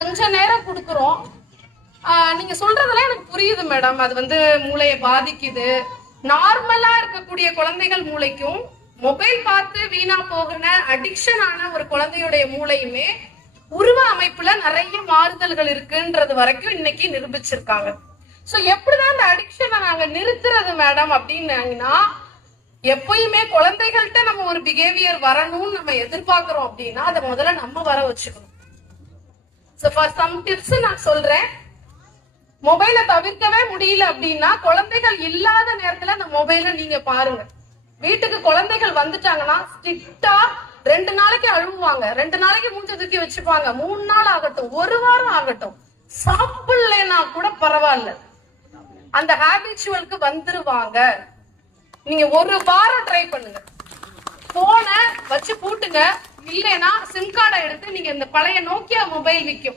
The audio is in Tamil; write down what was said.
கொஞ்ச நேரம் கொடுக்குறோம். நீங்க சொல்றதெல்லாம் எனக்கு புரியுது மேடம். அது மூளையை பாதிக்குது. நார்மலா இருக்கக்கூடிய குழந்தைகள் மூளைக்கும் மொபைல் பார்த்து வீணா போகிற அடிக்ஷன் ஆன ஒரு குழந்தையுடைய மூளையுமே உருவ அமைப்புல நிறைய மாறுதல்கள் இருக்குன்றது வரைக்கும் இன்னைக்கு நிரூபிச்சிருக்காங்க. சோ எப்படிதான் அந்த அடிக்ஷனை நாங்க நிறுத்துறது மேடம் அப்படின்னா, எப்பயுமே குழந்தைகள்கிட்ட நம்ம ஒரு பிஹேவியர் வரணும்னு நம்ம எதிர்பார்க்கிறோம் அப்படின்னா அதை முதல்ல நம்ம வர வச்சுக்கணும். சோ ஃபார் சம் டிப்ஸ் நான் சொல்றேன். மொபைலை தவிர்க்கவே முடியல அப்படின்னா குழந்தைகள் இல்லாத நேரத்துல அந்த மொபைலை நீங்க பாருங்க. வீட்டுக்கு குழந்தைகள் வந்துட்டாங்கன்னா ஸ்ட்ரிக்டா 2 நாளைக்கு அழுவாங்க, 2 நாளைக்கு மூஞ்ச தூக்கி வச்சுப்பாங்க, 3 நாள் ஆகட்டும், 1 வாரம் ஆகட்டும், சாப்பிடலன்னா கூட பரவாயில்ல, அந்த ஹாபிச்சுவலுக்கு வந்துருவாங்க. நீங்க 1 வாரம் ட்ரை பண்ணுங்க. போனை வச்சு பூட்டுங்க. இல்லைன்னா சிம் கார்டை எடுத்து நீங்க இந்த பழைய நோக்கியா மொபைல் விற்கும்